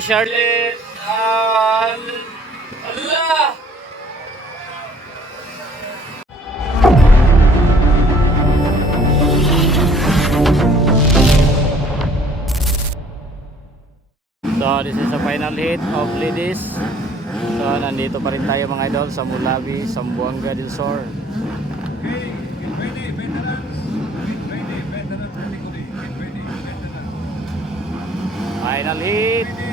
Charlotte. Al... Allah! So, this is the final hit of ladies. So, nandito pa rin tayo mga idol sa Mulabi, Sambuanga del Sur. Final hit.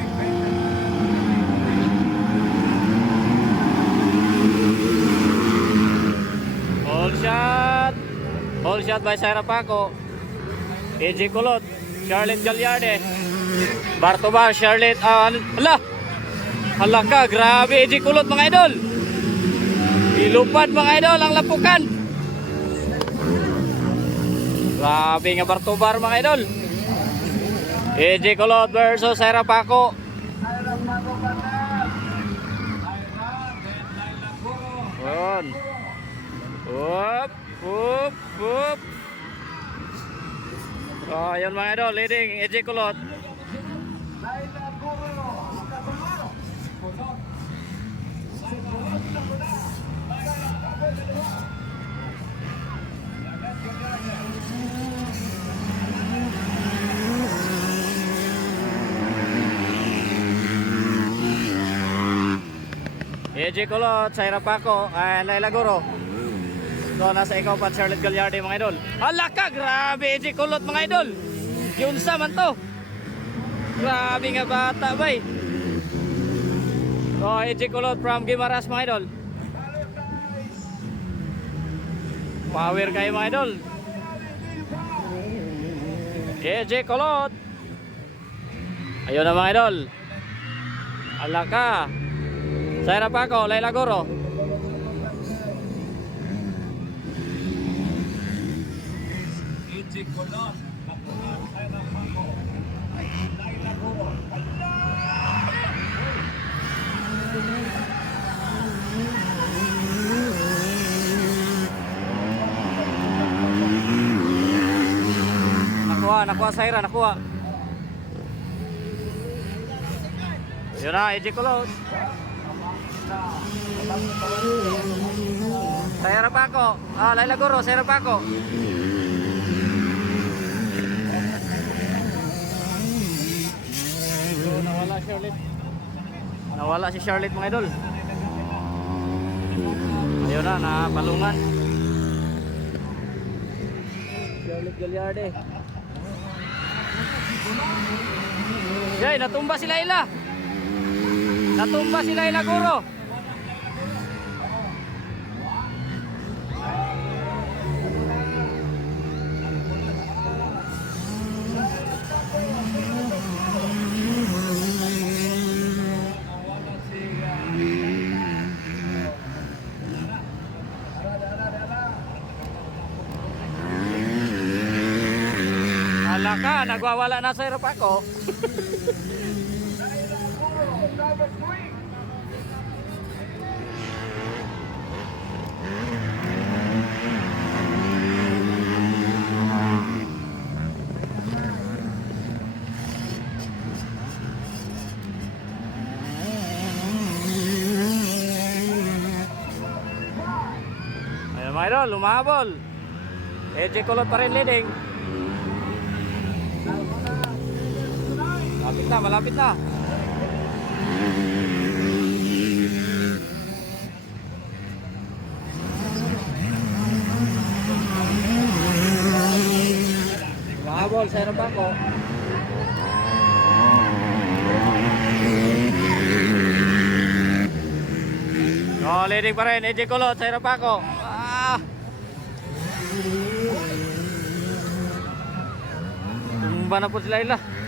All shot. All shot by Sarah Paco. AJ Kulot. Charlotte Gagliarde. Bartoba, Charlotte. Ano- ala. Hala ka, grabe AJ Kulot mga idol. Ilupad mga idol ang lapukan. Grabe nga Bartobar mga idol. AJ Kulot versus Sarah Paco. Yun. Whoop, whoop, whoop. Oh, yun mga idol, leading AJ Kulot. AJ Kulot, Saira Paco, and Laila Goro. So, nasa ikaw pa, Charlotte Gallardi mga idol. Hala ka, grabe AJ Kulot mga idol. Yun sa man to. Grabe nga bata bay. So, AJ Kulot from Gimaras mga idol. Power kayo mga idol. AJ Kulot. Ayun na mga idol. Hala ka. Saira Paco, Laila Goro. Nakuha, nakuha Saira, nakuha. Yun na, AJ Kulot. Saya Paco. Ah, Laila Guro, saya Paco. Nawala Charlotte. Nawala si Charlotte mga idol. Ayun na, napalungan. Charlotte Gallarde. Yay, natumba si Laila. Natumba si Laila Guro. Hala ka, nagwawala na sa hirap ako. Ayun mga idol, lumahabol. EJ Kulot pa rin leading. Malapit na, malapit na. Mahabol sa hirap ako. No, leading pa rin. EJ Kulot sa hirap ako. Ah! Tumba na po sila ila.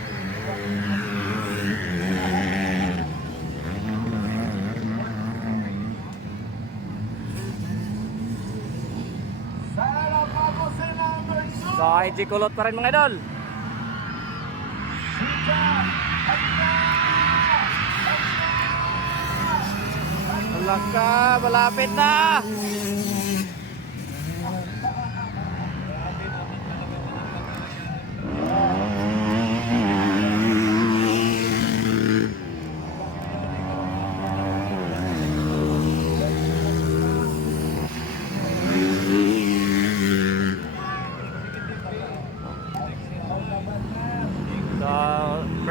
So, IG kulot pa rin mga idol. Wala ka, malapit na.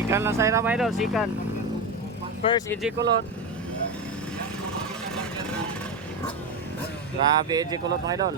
Sikan lang sa mga idol, sikan. First, EJ Kulot. Grabe, EJ Kulot mga idol.